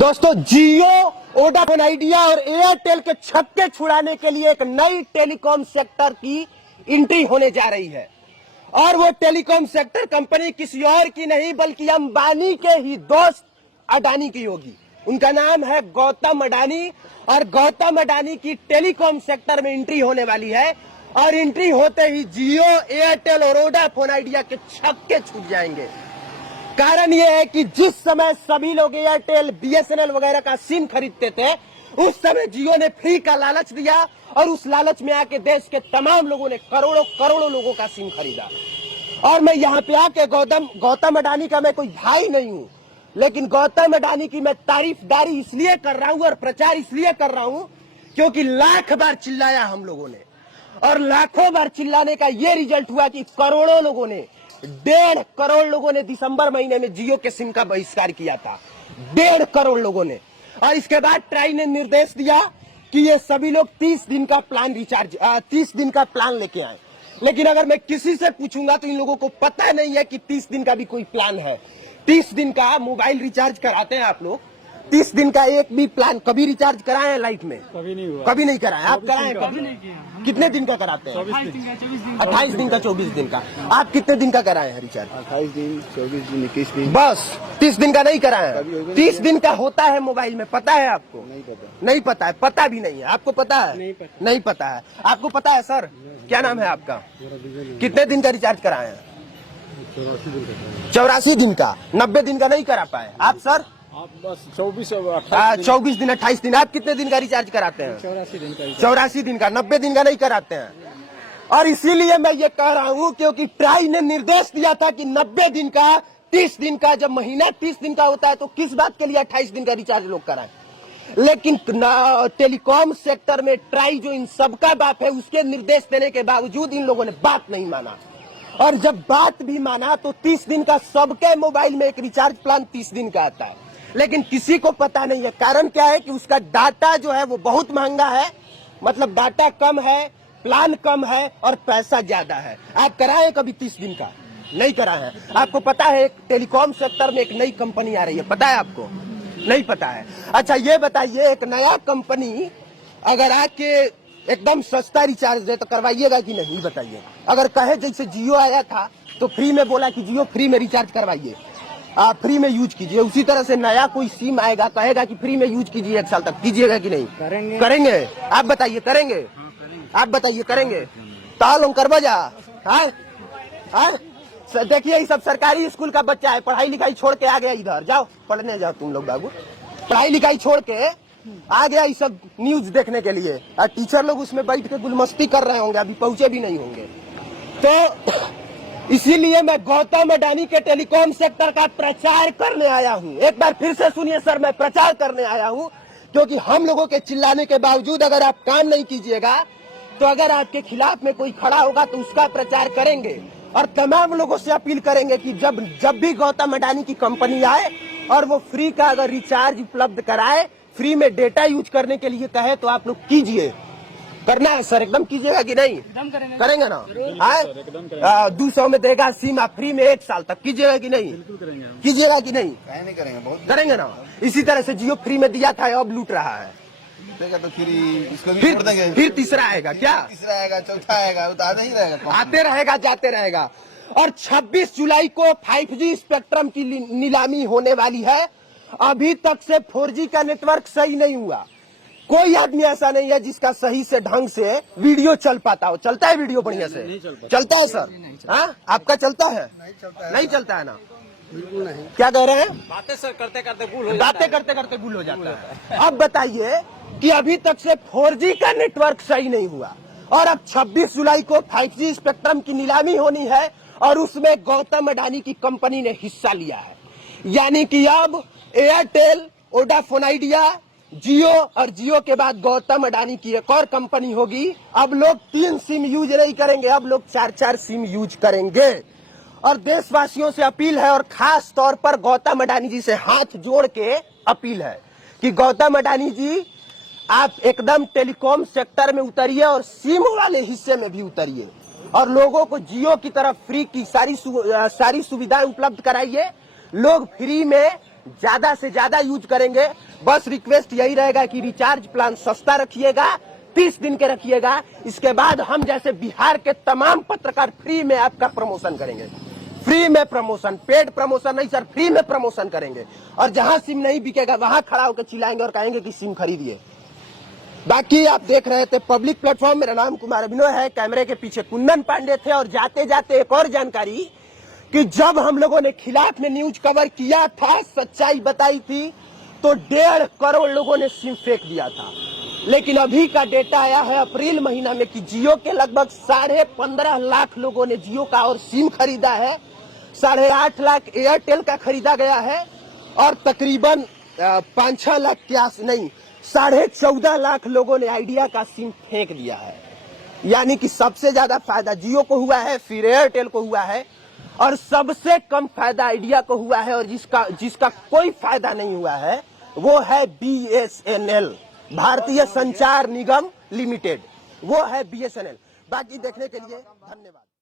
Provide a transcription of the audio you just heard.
दोस्तों, जियो, Vodafone idea और Airtel के छक्के छुड़ाने के लिए एक नई टेलीकॉम सेक्टर की एंट्री होने जा रही है। और वो टेलीकॉम सेक्टर कंपनी किसी और की नहीं बल्कि अंबानी के ही दोस्त अडानी की होगी। उनका नाम है गौतम अडानी और गौतम अडानी की टेलीकॉम सेक्टर में एंट्री होने वाली है। और एंट्री होते ही जियो, एयरटेल और वोडाफोन आइडिया के छक्के छूट जाएंगे। कारण यह है कि जिस समय सभी लोग एयरटेल, बीएसएनएल वगैरह का सिम खरीदते थे, उस समय जियो ने फ्री का लालच दिया और उस लालच में आके देश के तमाम लोगों ने करोड़ों करोड़ों लोगों का सिम खरीदा। और मैं यहाँ पे आके गौतम अडानी का मैं कोई भाई नहीं हूँ, लेकिन गौतम अडानी की मैं तारीफदारी इसलिए कर रहा हूँ और प्रचार इसलिए कर रहा हूँ क्योंकि लाख बार चिल्लाया हम लोगों ने, और लाखों बार चिल्लाने का ये रिजल्ट हुआ कि करोड़ों लोगों ने, 1.5 करोड़ लोगों ने दिसंबर महीने में जियो के सिम का बहिष्कार किया था। 1.5 करोड़ लोगों ने। और इसके बाद ट्राई ने निर्देश दिया कि ये सभी लोग 30 दिन का प्लान 30 दिन का प्लान लेके आए। लेकिन अगर मैं किसी से पूछूंगा तो इन लोगों को पता नहीं है कि 30 दिन का भी कोई प्लान है। 30 दिन का मोबाइल रिचार्ज कराते हैं आप लोग? 30 दिन का एक भी प्लान कभी रिचार्ज कराए हैं लाइफ में? कभी नहीं हुआ। कभी नहीं कराए। आप कराए कभी? कितने दिन का कराते हैं? 28 दिन का, 24 दिन का। आप कितने दिन का कराए हैं रिचार्ज? 28 दिन, 24 दिन, 21 दिन। बस 30 दिन का नहीं कराए हैं। 30 दिन का होता है मोबाइल में, पता है आपको? नहीं पता। नहीं पता है? पता भी नहीं है आपको? पता है? नहीं पता है। आपको पता है सर? क्या नाम है आपका? कितने दिन का रिचार्ज कराए हैं? 84 दिन का। 90 दिन का नहीं करा पाए आप सर? आप बस 24 दिन, 28 दिन। आप कितने दिन का रिचार्ज कराते हैं? 84 दिन का। 84 दिन का। 90 दिन का नहीं कराते हैं। और इसीलिए मैं ये कह रहा हूँ क्योंकि ट्राई ने निर्देश दिया था कि 90 दिन का, 30 दिन का। जब महीना 30 दिन का होता है तो किस बात के लिए 28 दिन का रिचार्ज लोग कराएं? लेकिन टेलीकॉम सेक्टर में ट्राई जो इन सबका बाप है, उसके निर्देश देने के बावजूद इन लोगों ने बात नहीं माना। और जब बात भी माना तो 30 दिन का सबके मोबाइल में एक रिचार्ज प्लान 30 दिन का आता है, लेकिन किसी को पता नहीं है। कारण क्या है कि उसका डाटा जो है वो बहुत महंगा है, मतलब डाटा कम है, प्लान कम है और पैसा ज्यादा है। आप कराए कभी 30 दिन का? नहीं कराए हैं। आपको पता है एक टेलीकॉम सेक्टर में एक नई कंपनी आ रही है, पता है आपको? नहीं पता है। अच्छा ये बताइए, एक नया कंपनी अगर आके एकदम सस्ता रिचार्ज दे तो करवाइएगा कि नहीं? बताइए। अगर कहे जैसे जियो आया था तो फ्री में बोला कि जियो फ्री में रिचार्ज करवाइए, आप फ्री में यूज कीजिए, उसी तरह से नया कोई सिम आएगा कहेगा कि फ्री में यूज कीजिए 1 साल तक, कीजिएगा कि नहीं? करेंगे। आप बताइए करेंगे? आप बताइए करेंगे? ताल करवा जा। देखिए ये सब सरकारी स्कूल का बच्चा है, पढ़ाई लिखाई छोड़ के आ गया इधर। जाओ पढ़ने जाओ तुम लोग बाबू। पढ़ाई लिखाई छोड़ के आ गया ये सब न्यूज देखने के लिए, और टीचर लोग उसमें बैठ के गुलमस्ती कर रहे होंगे, अभी पहुंचे भी नहीं होंगे। तो इसीलिए मैं गौतम अडानी के टेलीकॉम सेक्टर का प्रचार करने आया हूं। एक बार फिर से सुनिए सर, मैं प्रचार करने आया हूं क्योंकि हम लोगों के चिल्लाने के बावजूद अगर आप काम नहीं कीजिएगा तो अगर आपके खिलाफ में कोई खड़ा होगा तो उसका प्रचार करेंगे। और तमाम लोगों से अपील करेंगे कि जब भी गौतम अडानी की कंपनी आए और वो फ्री का अगर रिचार्ज उपलब्ध कराए, फ्री में डेटा यूज करने के लिए कहे तो आप लोग कीजिए। करना है सर? एकदम कीजिएगा कि नहीं? करेंगे ना? 200 में देगा सिम, आप फ्री में 1 साल तक, कीजिएगा कि नहीं? कीजिएगा कि नहीं? नहीं करेंगे, बहुत करेंगे ना? इसी तरह से जियो फ्री में दिया था, अब लूट रहा है। तो फिर इसको भी छोड़ देंगे। फिर तीसरा आएगा क्या? तीसरा आएगा, चौथा आएगा, वो तो आते ही रहेगा, आते रहेगा, जाते रहेगा। और 26 जुलाई को 5G स्पेक्ट्रम की नीलामी होने वाली है। अभी तक से 4G का नेटवर्क सही नहीं हुआ। कोई आदमी ऐसा नहीं है जिसका सही से ढंग से वीडियो चल पाता हो। चलता है वीडियो बढ़िया से? चलता है सर? हाँ, आपका चलता है? नहीं चलता है ना? बिल्कुल नहीं। क्या कह रहे हैं? बातें सर करते करते भूल हो जाता है। अब बताइए कि अभी तक से 4G का नेटवर्क सही नहीं हुआ और अब 26 जुलाई को 5G स्पेक्ट्रम की नीलामी होनी है और उसमें गौतम अडानी की कंपनी ने हिस्सा लिया है। यानी कि अब एयरटेल, वोडाफोन आइडिया, जियो और जियो के बाद गौतम अडानी की एक और कंपनी होगी। अब लोग 3 सिम यूज नहीं करेंगे, अब लोग 4-4 सिम यूज करेंगे। और देशवासियों से अपील है और खास तौर पर गौतम अडानी जी से हाथ जोड़ के अपील है कि गौतम अडानी जी, आप एकदम टेलीकॉम सेक्टर में उतरिए और सिम वाले हिस्से में भी उतरिए और लोगों को जियो की तरफ फ्री की सारी सुविधाएं उपलब्ध कराइए। लोग फ्री में ज्यादा से ज्यादा यूज करेंगे। बस रिक्वेस्ट यही रहेगा कि रिचार्ज प्लान सस्ता रखिएगा, 30 दिन के रखिएगा। इसके बाद हम जैसे बिहार के तमाम पत्रकार फ्री में आपका प्रमोशन करेंगे। फ्री में प्रमोशन, पेड प्रमोशन नहीं सर, फ्री में प्रमोशन करेंगे। और जहां सिम नहीं बिकेगा वहां खड़ा होकर चिल्लाएंगे और कहेंगे कि सिम खरीदिए। बाकी आप देख रहे थे पब्लिक प्लेटफॉर्म। मेरा नाम कुमार अभिनव है, कैमरे के पीछे कुंदन पांडे थे। और जाते जाते एक और जानकारी कि जब हम लोगों ने खिलाफ में न्यूज कवर किया था, सच्चाई बताई थी, तो 1.5 करोड़ लोगों ने सिम फेंक दिया था। लेकिन अभी का डेटा आया है अप्रैल महीना में कि जियो के लगभग 15.5 लाख लोगों ने जियो का और सिम खरीदा है। 8.5 लाख एयरटेल का खरीदा गया है और तकरीबन 5-6 लाख नहीं 14.5 लाख लोगों ने आइडिया का सिम फेंक दिया है। यानी कि सबसे ज्यादा फायदा जियो को हुआ है, फिर एयरटेल को हुआ है और सबसे कम फायदा आइडिया को हुआ है। और जिसका कोई फायदा नहीं हुआ है वो है BSNL, भारतीय संचार निगम लिमिटेड, वो है BSNL। बाकी देखने के लिए धन्यवाद।